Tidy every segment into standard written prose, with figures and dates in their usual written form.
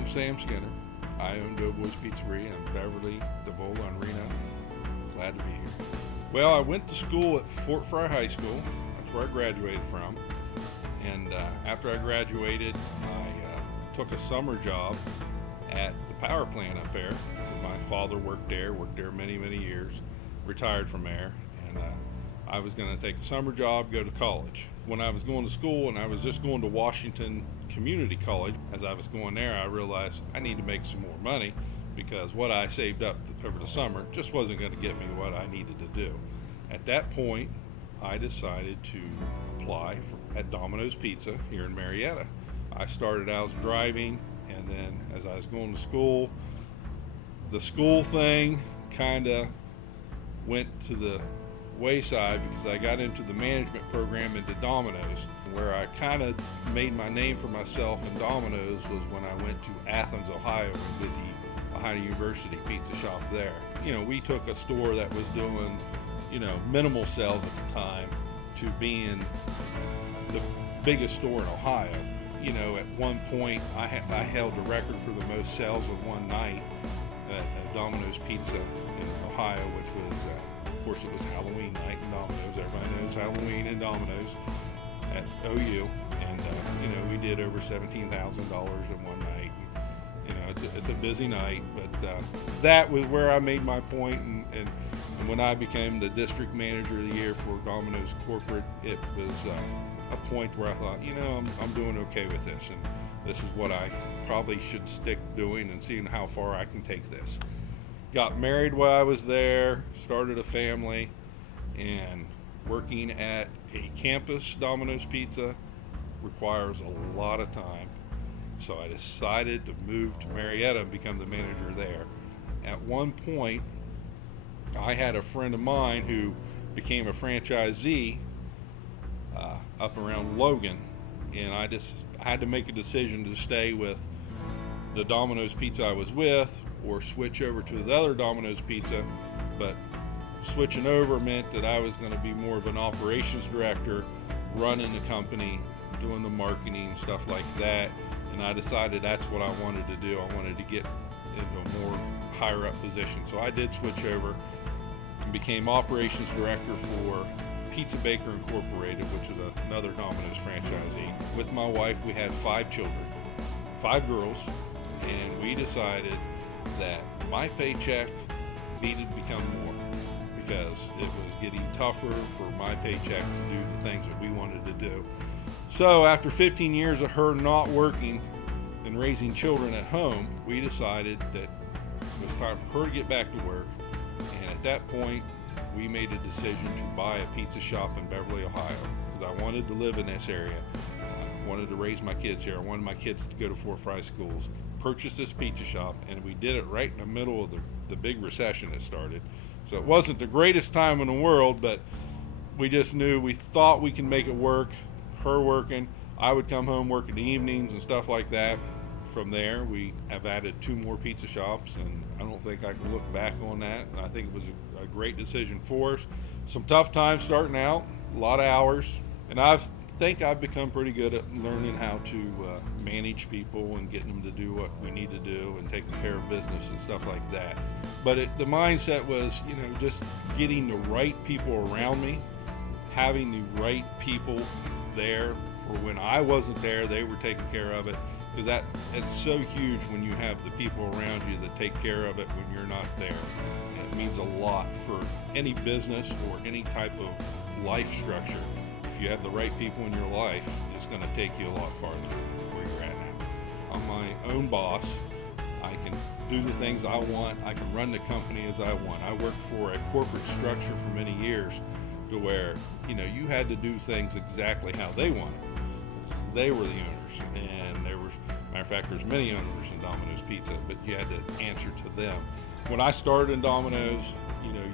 I'm Sam Skinner. I own Boyz Pizzeria in Beverly, Devola, and Reno. Glad to be here. Well, I went to school at Fort Fry High School. That's where I graduated from. And after I graduated, I took a summer job at the power plant up there. My father worked there many, many years, retired from there. And I was going to take a summer job, go to college. When I was going to school, and I was just going to Washington Community College, as I was going there, I realized I need to make some more money because what I saved up over the summer just wasn't going to get me what I needed to do. At that point, I decided to apply at Domino's Pizza here in Marietta. I started out driving, and then as I was going to school, the school thing kind of went to the wayside because I got into the management program into Domino's. Where I kind of made my name for myself in Domino's was when I went to Athens, Ohio, and did the Ohio University pizza shop there. You know, we took a store that was doing, minimal sales at the time to being the biggest store in Ohio. At one point I held the record for the most sales of one night at Domino's Pizza in Ohio, which was, of course, it was Halloween night in Domino's. Everybody knows Halloween and Domino's at OU, and we did over $17,000 in one night. It's a busy night, but that was where I made my point. And when I became the district manager of the year for Domino's corporate, it was a point where I thought, I'm doing okay with this, and this is what I probably should stick doing and seeing how far I can take this. Got married while I was there, started a family, and working at a campus Domino's Pizza requires a lot of time. So I decided to move to Marietta and become the manager there. At one point, I had a friend of mine who became a franchisee up around Logan, and I had to make a decision to stay with the Domino's Pizza I was with or switch over to the other Domino's Pizza. But switching over meant that I was going to be more of an operations director, running the company, doing the marketing, stuff like that. And I decided that's what I wanted to do. I wanted to get into a more higher up position. So I did switch over and became operations director for Pizza Baker Incorporated, which is another Domino's franchisee. With my wife, we had 5 children, 5 girls, and we decided that my paycheck needed to become more because it was getting tougher for my paycheck to do the things that we wanted to do. So after 15 years of her not working and raising children at home, we decided that it was time for her to get back to work. And at that point, we made a decision to buy a pizza shop in Beverly, Ohio, because I wanted to live in this area. I wanted to raise my kids here. I wanted my kids to go to Fort Fry schools. Purchased this pizza shop, and we did it right in the middle of the big recession that started. So it wasn't the greatest time in the world, but we just knew, we thought we can make it work. Her working, I would come home, work in the evenings and stuff like that. From there, we have added 2 more pizza shops, and I don't think I can look back on that. I think it was a great decision for us. Some tough times starting out, a lot of hours, and I think I've become pretty good at learning how to manage people and getting them to do what we need to do and taking care of business and stuff like that. But the mindset was, just getting the right people around me, having the right people there for when I wasn't there, they were taking care of it. Because it's so huge when you have the people around you that take care of it when you're not there. And it means a lot for any business or any type of life structure. If you have the right people in your life, it's going to take you a lot farther than where you're at now. I'm my own boss. I can do the things I want. I can run the company as I want. I worked for a corporate structure for many years to where, you had to do things exactly how they wanted. They were the owners, and matter of fact, there's many owners in Domino's Pizza, but you had to answer to them. When I started in Domino's,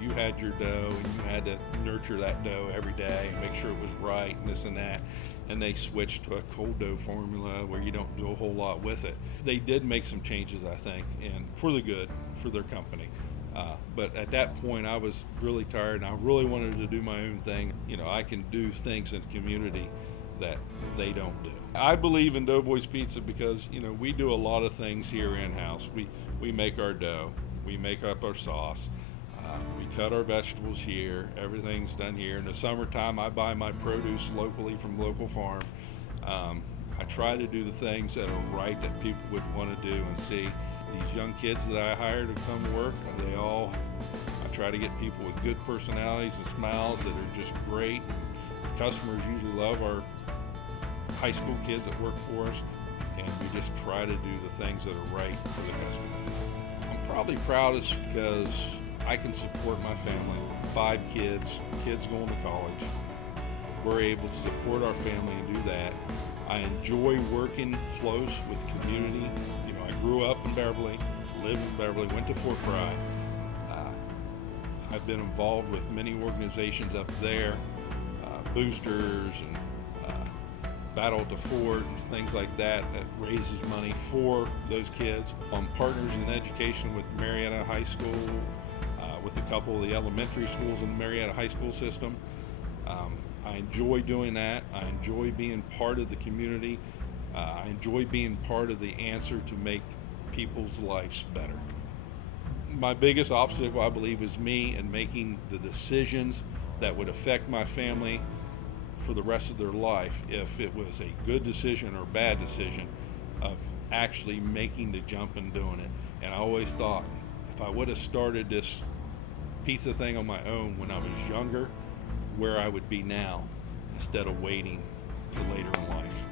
you had your dough, and you had to nurture that dough every day and make sure it was right and this and that. And they switched to a cold dough formula where you don't do a whole lot with it. They did make some changes, I think, and for the good, for their company. But at that point, I was really tired, and I really wanted to do my own thing. I can do things in the community that they don't do. I believe in Doughboys Pizza because, we do a lot of things here in-house. We make our dough, we make up our sauce, we cut our vegetables here, everything's done here. In the summertime, I buy my produce locally from local farm. I try to do the things that are right that people would want to do and see. These young kids that I hire to come work, I try to get people with good personalities and smiles that are just great. Customers usually love our high school kids that work for us, and we just try to do the things that are right for the customer. I'm probably proudest because I can support my family, 5 kids going to college. We're able to support our family and do that. I enjoy working close with the community. I grew up in Beverly, lived in Beverly, went to Fort Fry. I've been involved with many organizations up there, boosters and Battle at the Fort and things like that raises money for those kids. I'm partners in education with Marietta High School, with a couple of the elementary schools in the Marietta High School system. I enjoy doing that. I enjoy being part of the community. I enjoy being part of the answer to make people's lives better. My biggest obstacle, I believe, is me and making the decisions that would affect my family for the rest of their life, if it was a good decision or bad decision, of actually making the jump and doing it. And I always thought, if I would have started this pizza thing on my own when I was younger, where I would be now, instead of waiting till later in life.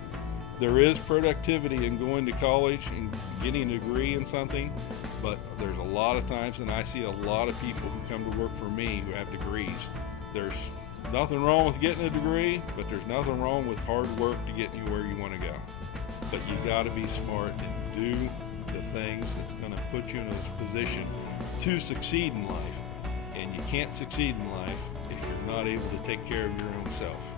There is productivity in going to college and getting a degree in something, but there's a lot of times, and I see a lot of people who come to work for me who have degrees. There's nothing wrong with getting a degree, but there's nothing wrong with hard work to get you where you want to go. But you got to be smart and do the things that's going to put you in a position to succeed in life. And you can't succeed in life if you're not able to take care of your own self.